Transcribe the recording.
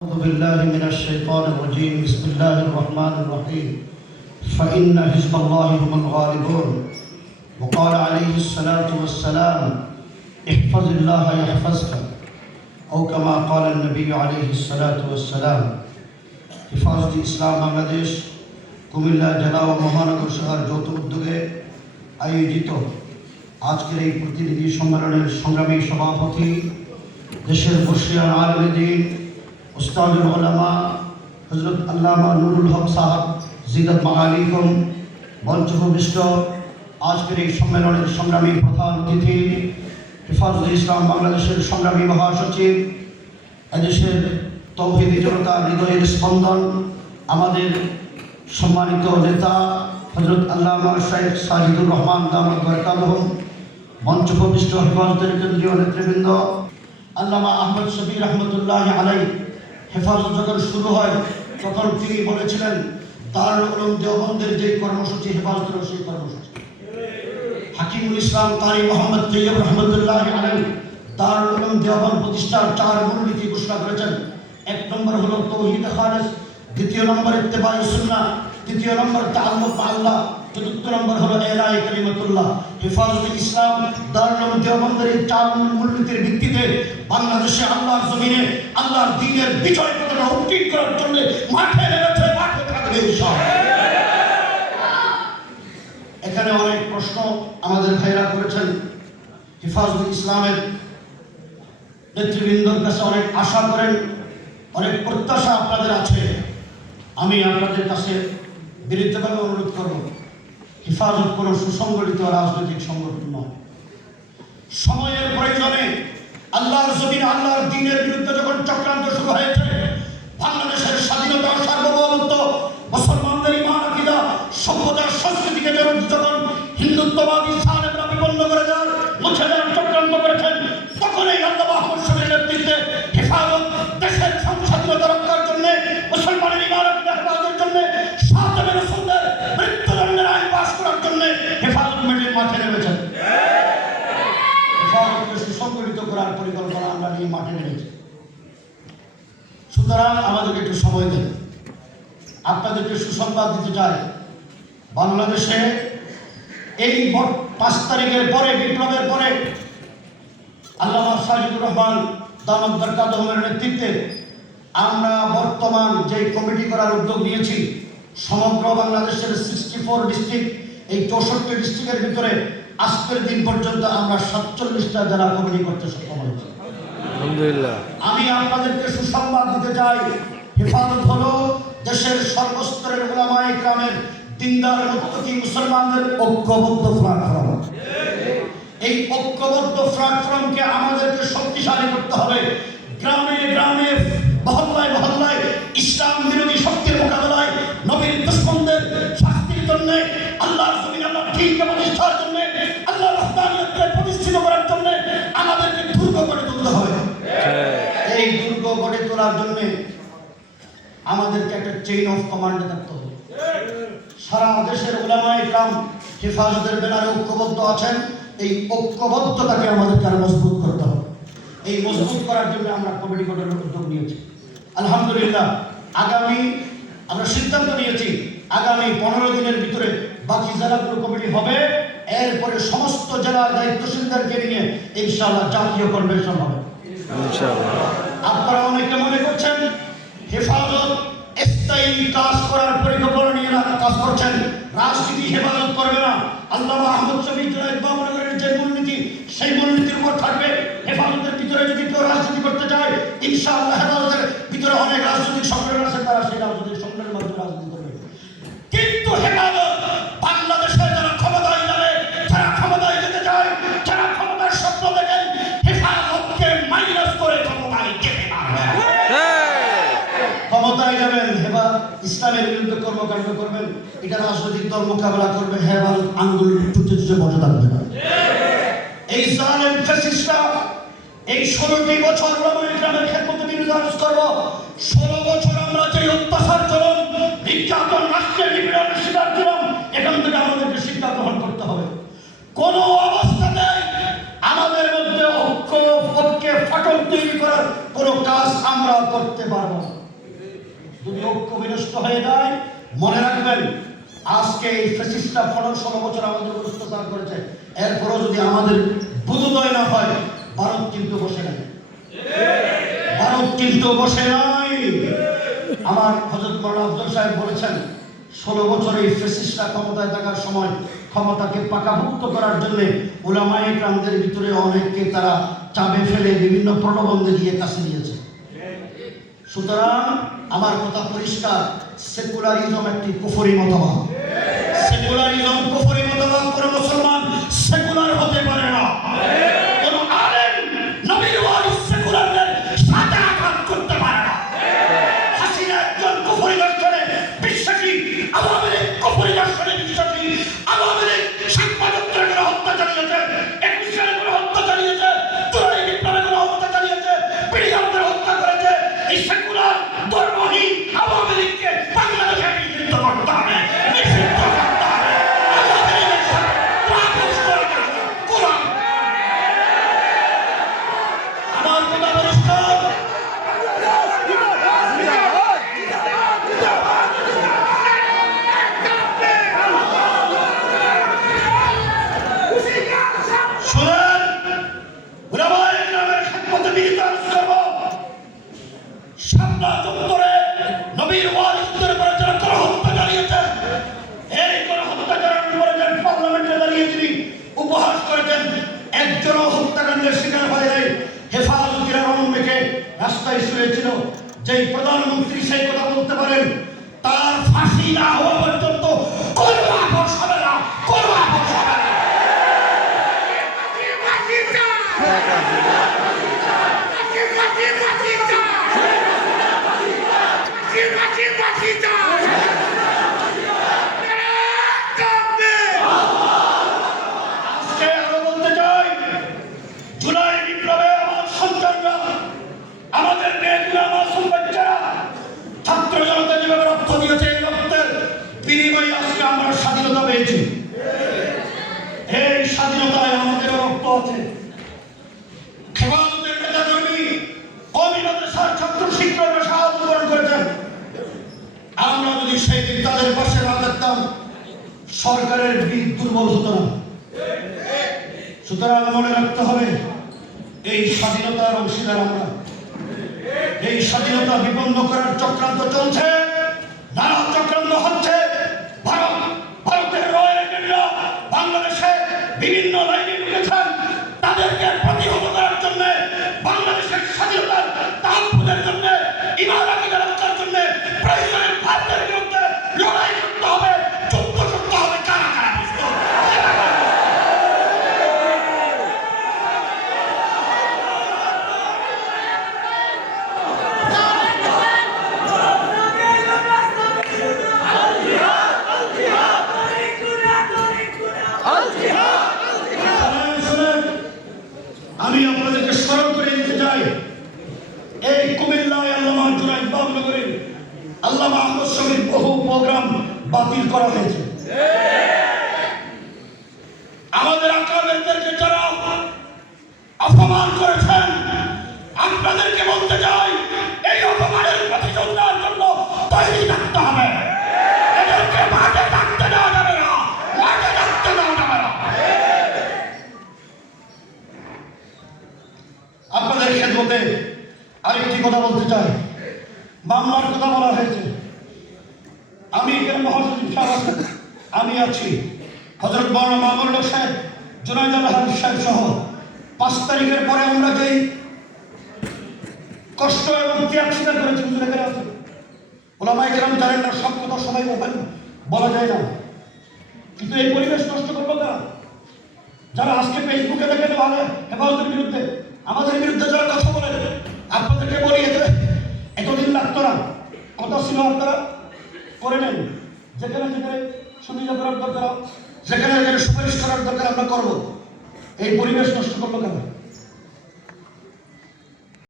أعوذ بالله من الشيطان الرجيم بسم الله الرحمن الرحيم فإن حزب الله هم الغالبون وقال عليه الصلاة والسلام احفظ الله يحفظك أو كما قال النبي عليه الصلاة والسلام হেফাজত ইসলাম বাংলাদেশ কুমিল্লা জেলা ও মহানগর শাখার যৌথ উদ্যোগে আয়োজিত আজকের এই প্রতিনিধি সম্মেলনের সংগ্রামী সভাপতি দেশের বর্ষিয়ান আলেম দ্বীন উস্তাদুল উলামা হযরত আল্লামা নুরুল হক সাহেব জিদাত মাআলিকুম মঞ্চভূমিষ্ঠ আজকের এই সম্মেলনের সংগ্রামী প্রধান অতিথি হেফাজত ইসলাম বাংলাদেশের সংগ্রামী মহাসচিব এদেশের তৌহিদি জনতার হৃদয়ের স্পন্দন আমাদের সম্মানিত নেতা হযরত আল্লামা শাইখ সাজিদুর রহমান দামাত বরকাতুহুম মঞ্চভূমিষ্ঠ হেফাজতের কেন্দ্রীয় নেতৃবৃন্দ আল্লামা আহমদ শফি রহমতুল্লাহ আলাইহি হেফাজত যখন শুরু হয় তখন তিনি বলেছিলেন দারুল উলুম দেওবন্দের যে কর্মসূচি হেফাজতের সেই কর্মসূচি হাকিমুল ইসলাম কারি মোহাম্মদ তৈয়ব রহমতুল্লাহ আলাইহি দারুল উলুম দেওবন্দ প্রতিষ্ঠার 4 মূলনীতি ঘোষণা করেছেন। 1 নম্বর হলো তাওহীদ খালিস, 2 নম্বর ইত্তেবায়ে সুন্নাহ, 3 নম্বর তাআল্লুক আল্লাহ, 4 নম্বর হলো ইলাহি কালিমাতুল্লাহ। হেফাজত ইসলাম দারুল উলুম দেওবন্দের এই 4 মূলনীতির ভিত্তিতে বাংলাদেশে আল্লাহর জমিনে আল্লাহর দ্বীনের বিজয় পতাকা উত্তোলন করার জন্য মাঠে নেমেছে, মাঠে থাকবে ইনশাআল্লাহ। এখানে অনেক প্রশ্ন আমাদের ভাইরা করেছেন। হেফাজত ইসলামের নেতৃবৃন্দর কাছে অনেক আশা করেন, অনেক প্রত্যাশা আপনাদের আছে। আমি আপনাদের কাছে বিনীতভাবে অনুরোধ করব, হেফাজত কোনো সুসংগঠিত রাজনৈতিক সংগঠন নয়। সময়ের প্রয়োজনে আল্লাহর জমিনে আল্লাহর দ্বীনের বিরুদ্ধে যখন চক্রান্ত শুরু হয়েছে, বাংলাদেশের স্বাধীনতা সার্বভৌমত্ব মুসলমানদের ঈমান আকীদা সভ্যতা সংস্কৃতিকে যখন হিন্দুত্ববাদী সালেমরা বিপন্ন করে দেওয়ার মুছে দেওয়ার চক্রান্ত করেছেন, তখনই আল্লামা আহমদ শফির নেতৃত্বে হেফাজত দেশের স্বাধীনতা রক্ষার জন্য মুসলমানের ঈমান আকীদা হেফাজতের জন্য সাহায্যের রাসূলের মৃত্যুদণ্ডের আইন পাস করার জন্য হেফাজত মাঠে নেমেছেন। হেফাজতকে সুসংগঠিত করার পরিকল্পনা আমরা নিয়ে মাঠে নেমেছি। সুতরাং আমাদেরকে একটু সময় দেন। আপনাদেরকে সুসংবাদ দিতে চাই, বাংলাদেশে এই 5 তারিখের পরে, বিপ্লবের পরে আল্লামা সাজিদুর রহমান দামাত বরকাতুহুমের নেতৃত্বে আমরা বর্তমান যে কমিটি করার উদ্যোগ নিয়েছি, সমগ্র বাংলাদেশের 64 ডিস্ট্রিক্ট, এই 64 ডিস্ট্রিক্টের ভিতরে আজকের দিন পর্যন্ত আমরা 47টা জেলা কমিটি করতে সক্ষম হয়েছি আলহামদুলিল্লাহ। আমি আপনাদেরকে সুসংবাদ দিতে চাই, হেফাজত হলো দেশের সর্বস্তরের উলামায়ে কেরামের দিনদার মুত্তাকি মুসলমানদের ঐক্যবদ্ধ প্ল্যাটফর্ম। এই ঐক্যবদ্ধ প্ল্যাটফর্মকে আমাদেরকে শক্তিশালী করতে হবে। গ্রামে গ্রামে মহল্লায় মহল্লায় ইসলাম বিরোধী শক্তির মোকাবেলায়, নবীর দুশমনদের শাস্তির জন্য, আল্লাহর জমিনে আল্লাহর দ্বীনকে প্রতিষ্ঠার জন্য, আল্লাহর ওহদানিয়তকে প্রতিষ্ঠিত করার জন্য আমাদেরকে দুর্গ গড়ে তুলতে হবে। এই দুর্গ গড়ে তোলার জন্য আমাদেরকে একটা চেইন অফ কমান্ডে থাকতে হবে। সারা দেশের উলামায়ে কেরাম হেফাজতের ব্যানারে ঐক্যবদ্ধ আছেন। এই ঐক্যবদ্ধতাকে আমাদেরকে আরো মজবুত করতে হবে। এই মজবুত করার জন্য আমরা কমিটি গঠনের উদ্যোগ নিয়েছি আলহামদুলিল্লাহ। আমরা সিদ্ধান্ত নিয়েছি আগামী 15 দিনের ভিতরে বাকি জেলাগুলো কমিটি হবে। এরপরে সমস্ত জেলার দায়িত্বশীলদেরকে নিয়ে ইনশাআল্লাহ জাতীয় কনভেনশন হবে ইনশাআল্লাহ। আপনারা অনেকে মনে করছেন হেফাজত স্থায়ী কাজ করার পরিকল্পনা নিয়ে কাজ করছেন, রাজনীতি হেফাজত করবে না। আল্লামা আহমদ শফি মহানগরের যে মূলনীতি, সেই মূলনীতির উপর থাকবে। হেফাজতের ভিতরে যদি কেউ রাজনীতি করতে চায়, ইনশাআল্লাহ হেফাজতের ভিতরে অনেক রাজনৈতিক সংগঠন আছে, তারা সেই রাজনৈতিক সংগঠনের মাধ্যমে রাজনীতি করবে। কিন্তু হেফাজত বাংলাদেশে যারা ক্ষমতায় যাবে, যারা ক্ষমতায় যেতে চায়, যারা ক্ষমতার স্বপ্ন দেখেন, হেফাজতকে মাইনাস করে ক্ষমতায় যেতে পারবে। ক্ষমতায় যাবেন, ইসলামের বিরুদ্ধে কর্মকাণ্ড করবেন, এটা রাজনৈতিক দল মোকাবেলা করবে, হেফাজত আঙ্গুল টুটে টুটে বসে থাকবে না। এই জালেম ফ্যাসিস্টরা এই 16টি বছর উলামায়ে কেরামের খেদমতে বিরাজ করব। 16 বছর আমরা যে অত্যাচার চলন, নির্যাতন, রাষ্ট্রের নিপীড়নের শিকার ছিলাম, এখান থেকে আমাদেরকে শিক্ষা গ্রহণ করতে হবে। কোন অবস্থাতে আমাদের মধ্যে ঐক্যকে ফাটল তৈরি করার কোনো কাজ আমরা করতে পারবো না। যদি ঐক্য বিনষ্ট হয়ে যায়, মনে রাখবেন আজকে এই ফ্যাসিস্টরা 15-16 বছর আমাদের উপর অত্যাচার করেছে, এরপরও যদি আমাদের বোধোদয় না হয়, ভারত কিন্তু বসে নাই, ভারত কিন্তু বসে নাই। আমার হযরত মাওলানা আফজল সাহেব বলেছেন 16 বছর এই ফ্যাসিস্টরা ক্ষমতায় থাকার সময় ক্ষমতাকে পাকাভুক্ত করার জন্য উলামায়ে কেরামদের ভিতরে অনেককে তারা চাপে ফেলে বিভিন্ন প্রলোভনে দিয়ে কাছে নিয়েছে। সুতরাং আমার কথা পরিষ্কার, সেকুলারিজম একটি কুফরি মতবাদ। সেকুলারিজম কুফরি মতবাদ। কোনো মুসলমান সেকুলার হতে পারে না। কোন আলেম নবীর ওয়ারিস সেকুলারদের সাথে আঘাত করতে পারে না। হাসিনা একজন কুফরি দর্শনে বিশ্বাসী, আওয়ামী লীগ কুফরি দর্শনে বিশ্বাসী। আওয়ামী লীগ সাংবাদিকদের উপর হত্যা চালিয়েছে, 21 সালে করে হত্যা চালিয়েছে, জুলাই বিপ্লবে করে হত্যা চালিয়েছে, পিডিআরদের হত্যা করেছে। এই সেকুলার ধর্মহীন আওয়ামী লীগকে বাংলাদেশে নিষিদ্ধ করতে হবে, নিষিদ্ধ করতে হবে। আওয়ামী লীগের সাথে আপোষ করে না। কোরআন আমার কথা পরিষ্কার। শুনেন, উলামায়ে কেরামের খেদমতে বিনীত আরজ করব, শাপলা চত্বরে নবীর ওয়ারিসদের উপরে যারা গণহত্যা চালিয়েছে, এই গণহত্যাচারের উপরে যারা পার্লামেন্টে দাঁড়িয়ে তিনি উপহাস করেছেন, একজনও হত্যাকাণ্ডের শিকার হয় নাই। হেফাজতিরা রমমেকে রাস্তায় শুয়েছিল, যেই প্রধানমন্ত্রী সেই কথা বলতে পারেন, তার ফাঁসি না হওয়া পর্যন্ত কোনো আপোষ হবে না, কোনো আপোষ হবে না। আজকে আরো বলতে চাই, জুলাই বিপ্লবে আমার সন্তানরা, আমাদের মেয়েগুলো, আমার বাচ্চারা, ছাত্র জনতা যেভাবে রক্ত দিয়েছে, এই রক্তের বিনিময়ে আজকে আমরা স্বাধীনতা পেয়েছি। এই স্বাধীনতায় আমাদের রক্ত আছে। হেফাজতের নেতা কর্মী, কওমি মাদ্রাসার ছাত্র শিক্ষকরা শাহাদাত বরণ করেছেন। আমরা যদি সেই দিন তাদের পাশে না থাকতাম, সরকারের ভিত দুর্বল হতো না। সুতরাং মনে রাখতে হবে, এই স্বাধীনতার অংশীদার আমরা। এই স্বাধীনতা বিপন্ন করার চক্রান্ত চলছে, নানা চক্রান্ত হচ্ছে। ভারতের রয়্যাল এজেন্টরা বাংলাদেশে বিভিন্ন লাইনে ঢুকেছেন, তাদেরকে প্রতিহত করার জন্য, বাংলাদেশের স্বাধীনতার তাহাফুজের জন্য, ঈমান আকিদা রক্ষার জন্য প্রয়োজনে ভারতের বিরুদ্ধে লড়াই করতে হবে, যুদ্ধ করতে হবে। কারা কারা প্রস্তুত? আমি আপনাদেরকে স্মরণ করে দিতে চাই, এই কুমিল্লায় আল্লামা জুনায়েদ বাবনগরে আল্লামা আহমদ শফীর বহু প্রোগ্রাম বাতিল করা হয়েছে। আমাদের আকাবেরদেরকে যারা অপমান করেছেন, আপনাদেরকে বলতে চাই, এই অপমানের প্রতিশোধ নেওয়ার জন্য তৈরি থাকতে হবে। এদেরকে মাঠে থাকতে দেওয়া যাবে না, মাঠে থাকতে দেওয়া যাবে না। আপনাদের খেদমতে আরেকটি কথা বলতে চাই, মামলার কথা বলা হয়েছে। আমি এখানে মহাসচিব সাহেব আছেন, আমি আছি, হযরত মাওলানা মামুনুল হক সাহেব, জুনায়েদ আল হাবিব সাহেব সহ 5 তারিখের পরে আমরা যেই কষ্ট এবং ত্যাগ স্বীকার করেছি, এখানে আছে। ওলামায়ে কেরাম জানেন না, সব কথা সবাই বলা যায় না, কিন্তু এই পরিবেশ নষ্ট করবো না। যারা আজকে ফেসবুকে দেখেন হেফাজতের বিরুদ্ধে, আমাদের বিরুদ্ধে যারা কথা বলে, আপনাদেরকে বলি, এতদিন লাগতো না, কথা ছিল আপনারা করে নেন। যেখানে যেখানে সুবিধা করার দরকার, যেখানে যেখানে সুপারিশ করার দরকার আমরা করবো। এই পরিবেশ নষ্ট করবো কেন?